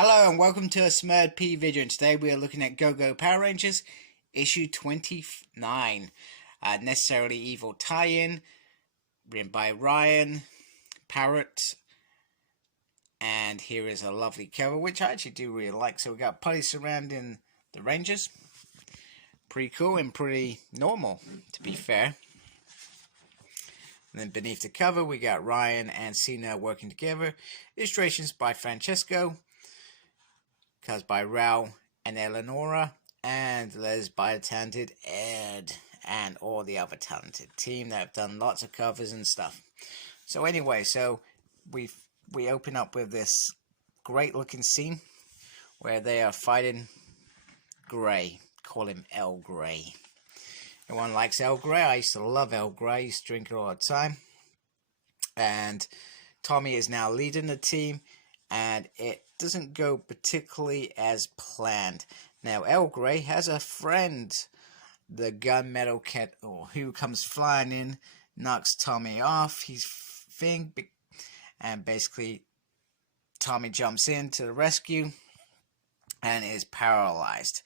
Hello and welcome to a Smurd P video, and today we are looking at Go-Go Power Rangers issue 29, Necessarily Evil tie-in, written by Ryan, Parrot, and here is a lovely cover which I actually do really like. So we got putties surrounding the Rangers, pretty cool and pretty normal to be fair. And then beneath the cover we got Ryan and Cena working together, illustrations by Francesco, colors by Raul and Eleonora, and letters by the talented Ed and all the other talented team that have done lots of covers and stuff. So anyway, so we open up with this great looking scene where they are fighting Grey. Call him El Grey. Everyone likes El Grey. I used to love El Grey. I used to drink it all the time. And Tommy is now leading the team, and it doesn't go particularly as planned. Now, El Grey has a friend, the gunmetal cat, who comes flying in, knocks Tommy off his thing, and basically Tommy jumps in to the rescue and is paralyzed.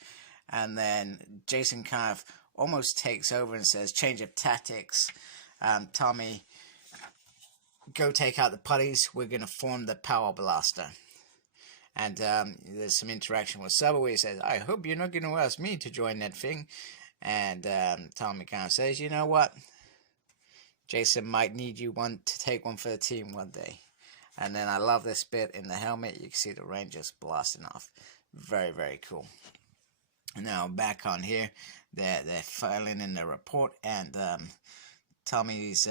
And then Jason kind of almost takes over and says, change of tactics. Tommy, go take out the putties. We're going to form the Power Blaster. And there's some interaction with Saba where he says, I hope you're not going to ask me to join that thing. And Tommy kind of says, you know what? Jason might need you to take one for the team one day. And then I love this bit in the helmet. You can see the Rangers blasting off. Very, very cool. Now back on here, they're filing in the report, and Tommy's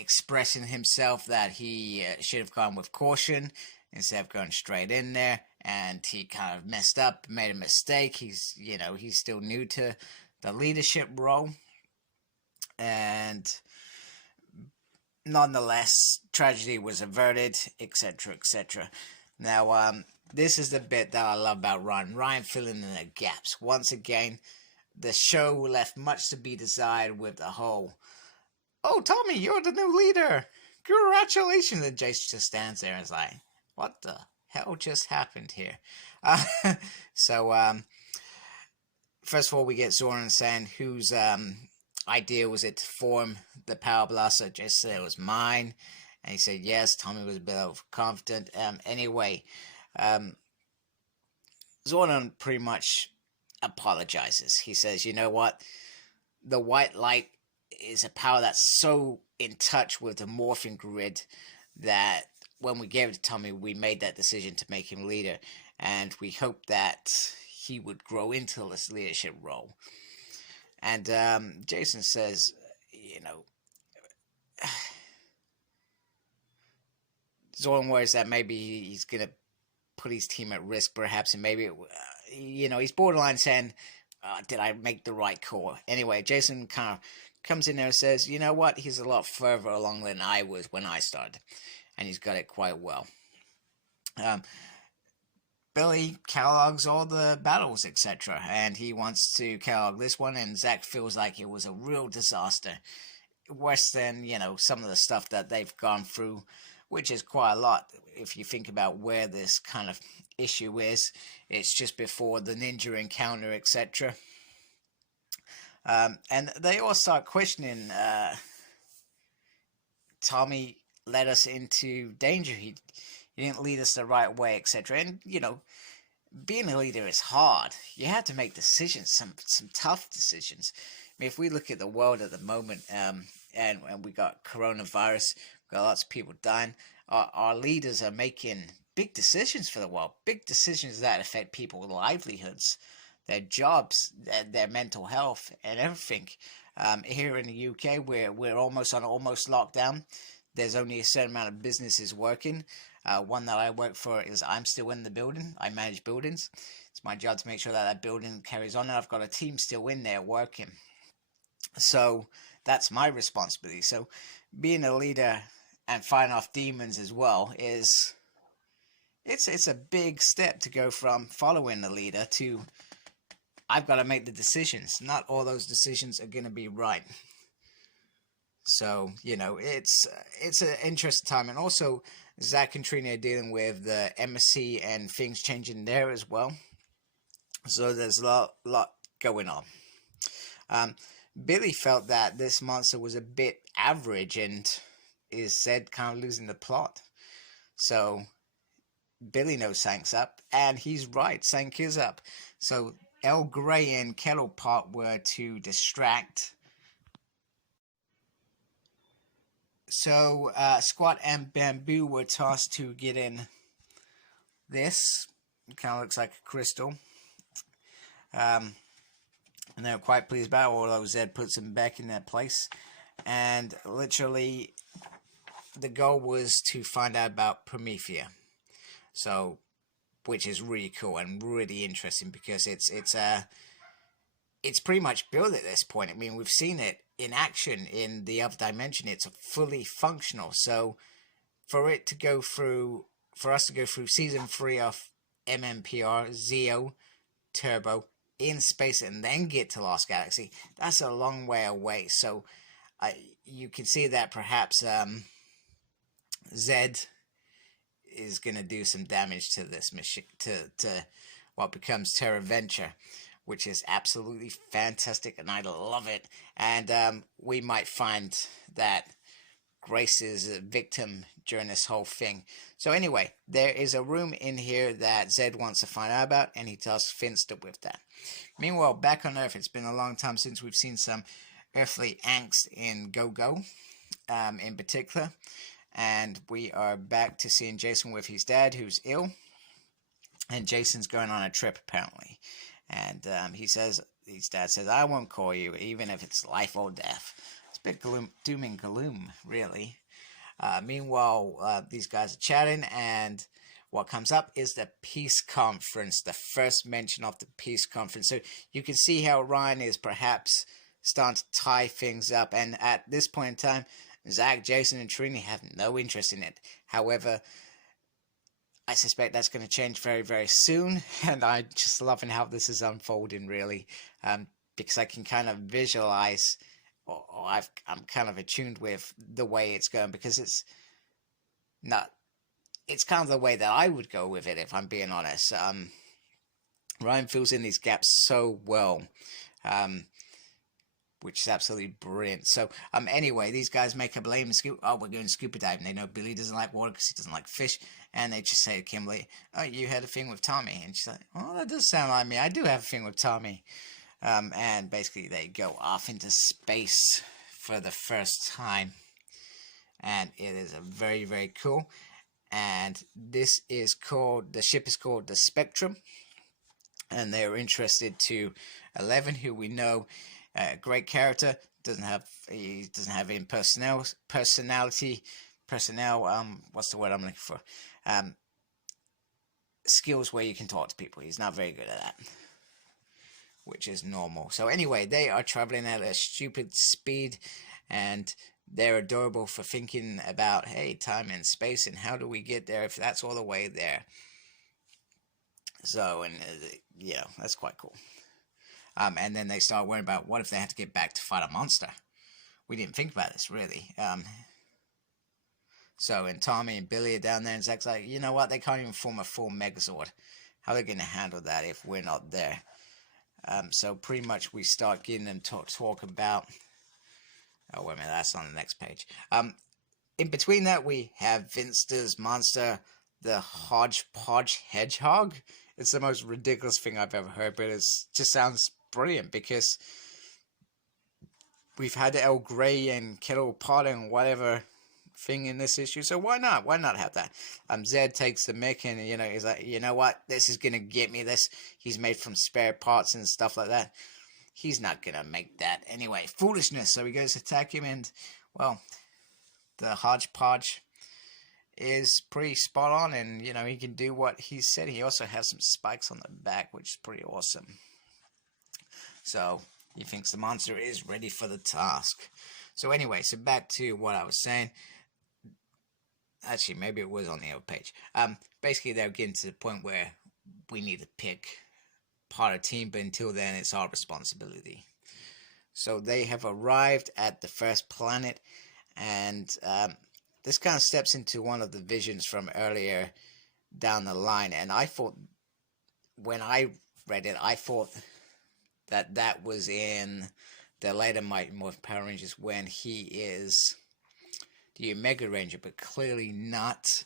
expressing himself that he should have gone with caution instead of going straight in there, and he kind of messed up, made a mistake. He's still new to the leadership role, and nonetheless, tragedy was averted, etc., etc. Now, this is the bit that I love about Ryan. Ryan filling in the gaps. Once again, the show left much to be desired with the whole, oh, Tommy, you're the new leader. Congratulations. And Jason just stands there and is like, what the hell just happened here? First of all, we get Zoran saying whose idea was it to form the Power Blaster. Jason said it was mine. And he said, yes, Tommy was a bit overconfident. Anyway, Zoran pretty much apologizes. He says, you know what? The white light is a power that's so in touch with the morphing grid that when we gave it to Tommy, we made that decision to make him leader. And we hoped that he would grow into this leadership role. And Jason says, Zoran worries that maybe he's going to put his team at risk, perhaps, and maybe, he's borderline saying, did I make the right call? Anyway, Jason kind of comes in there and says, you know what, he's a lot further along than I was when I started, and he's got it quite well. Billy catalogs all the battles, etc., and he wants to catalog this one, and Zach feels like it was a real disaster. Worse than, some of the stuff that they've gone through, which is quite a lot if you think about where this kind of issue is. It's just before the ninja encounter, etc. And they all start questioning, Tommy led us into danger. He didn't lead us the right way, etc. And, being a leader is hard. You have to make decisions, some tough decisions. I mean, if we look at the world at the moment, and we got coronavirus, we've got lots of people dying, our leaders are making big decisions for the world, big decisions that affect people's livelihoods, their jobs, their mental health, and everything. Here in the UK, we're almost on lockdown. There's only a certain amount of businesses working. One that I work for is I'm still in the building. I manage buildings. It's my job to make sure that building carries on, and I've got a team still in there working. So that's my responsibility. So being a leader and fighting off demons as well it's a big step to go from following the leader to I've got to make the decisions. Not all those decisions are going to be right. So, it's an interesting time. And also, Zach and Trina are dealing with the embassy and things changing there as well. So there's a lot going on. Billy felt that this monster was a bit average and is said kind of losing the plot. So Billy knows Sank's up, and he's right, Sank is up. So El Grey and Kettle Pot were to distract. So Squat and Bamboo were tasked to get in this. It kind of looks like a crystal. And they were quite pleased about it, although Zed puts them back in their place. And literally, the goal was to find out about Promethea. So, which is really cool and really interesting because it's pretty much built at this point. I mean, we've seen it in action in the other dimension. It's fully functional. So, for us to go through season 3 of MMPR, Zeo, Turbo, in space, and then get to Lost Galaxy, that's a long way away. So, you can see that perhaps Zed is going to do some damage to this machine, to what becomes Terra Venture, which is absolutely fantastic, and I love it. And we might find that Grace is a victim during this whole thing. So anyway, there is a room in here that Zed wants to find out about, and he tells Finster with that. Meanwhile, back on Earth, it's been a long time since we've seen some earthly angst in Go-Go, in particular. And we are back to seeing Jason with his dad, who's ill. And Jason's going on a trip, apparently. And his dad says, I won't call you, even if it's life or death. It's a bit doom and gloom, really. Meanwhile, these guys are chatting, and what comes up is the peace conference, the first mention of the peace conference. So you can see how Ryan is perhaps starting to tie things up. And at this point in time, Zach, Jason, and Trina have no interest in it. However, I suspect that's going to change very, very soon. And I'm just loving how this is unfolding, really. Because I can kind of visualize, or I'm kind of attuned with the way it's going. Because it's kind of the way that I would go with it, if I'm being honest. Ryan fills in these gaps so well. Which is absolutely brilliant. So, anyway, these guys make a blame and we're going scuba diving. They know Billy doesn't like water because he doesn't like fish. And they just say to Kimberly, oh, you had a thing with Tommy. And she's like, oh, that does sound like me. I do have a thing with Tommy. And basically they go off into space for the first time. And it is a very, very cool. And the ship is called the Spectrum. And they're interested to 11, who we know, great character, doesn't have any personality, what's the word I'm looking for? Skills where you can talk to people. He's not very good at that, which is normal. So anyway, they are traveling at a stupid speed, and they're adorable for thinking about, hey, time and space, and how do we get there if that's all the way there? So, and that's quite cool. And then they start worrying about what if they had to get back to fight a monster. We didn't think about this, really. So, and Tommy and Billy are down there, and Zach's like, you know what, they can't even form a full Megazord. How are they going to handle that if we're not there? So pretty much we start getting them to talk about... Oh, wait a minute, that's on the next page. In between that, we have Finster's monster, the Hodgepodge Hedgehog. It's the most ridiculous thing I've ever heard, but it just sounds brilliant because we've had El Grey and Kettle Pot and whatever thing in this issue, so why not? Why not have that? Zed takes the mic and, he's like, you know what? This is going to get me this. He's made from spare parts and stuff like that. He's not going to make that. Anyway, foolishness. So he goes to attack him and, well, the Hodgepodge is pretty spot on, and he can do what he said. He also has some spikes on the back, which is pretty awesome. So he thinks the monster is ready for the task. So anyway, so back to what I was saying. Actually, maybe it was on the other page. Basically, they're getting to the point where we need to pick part of the team, but until then, it's our responsibility. So they have arrived at the first planet, and this kind of steps into one of the visions from earlier down the line, and I thought when I read it, I thought that that was in the later Mighty Morphin Power Rangers when he is the Omega Ranger, but clearly not,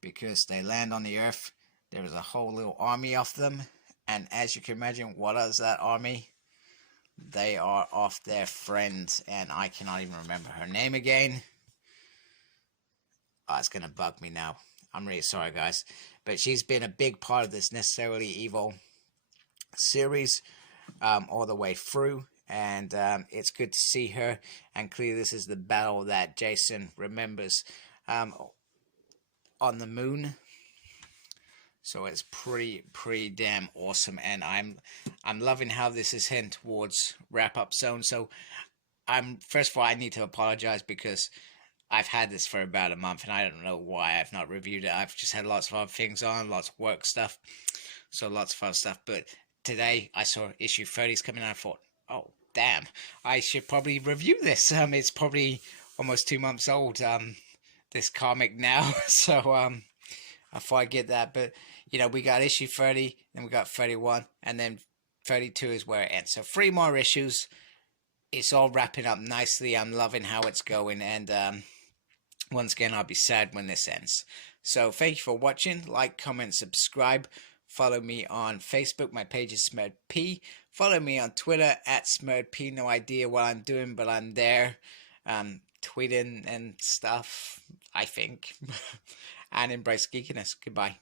because they land on the Earth. There is a whole little army of them, and as you can imagine, what is that army? They are of their friend, and I cannot even remember her name again. Oh, it's gonna bug me now. I'm really sorry, guys, but she's been a big part of this Necessarily Evil series all the way through, and it's good to see her. And clearly, this is the battle that Jason remembers on the moon. So it's pretty damn awesome, and I'm loving how this is heading towards wrap up zone. So first of all, I need to apologize because I've had this for about a month, and I don't know why I've not reviewed it. I've just had lots of other things on, lots of work stuff, so lots of other stuff. But today I saw issue 30's coming out. I thought, oh damn, I should probably review this. It's probably almost 2 months old. This comic now, so I thought I'd get that. But you know, we got issue 30, then we got 31, and then 32 is where it ends. So 3 more issues. It's all wrapping up nicely. I'm loving how it's going, and once again, I'll be sad when this ends. So thank you for watching. Like, comment, subscribe. Follow me on Facebook. My page is SmurredP. Follow me on Twitter at SmurredP. No idea what I'm doing, but I'm there. Tweeting and stuff, I think. And embrace geekiness. Goodbye.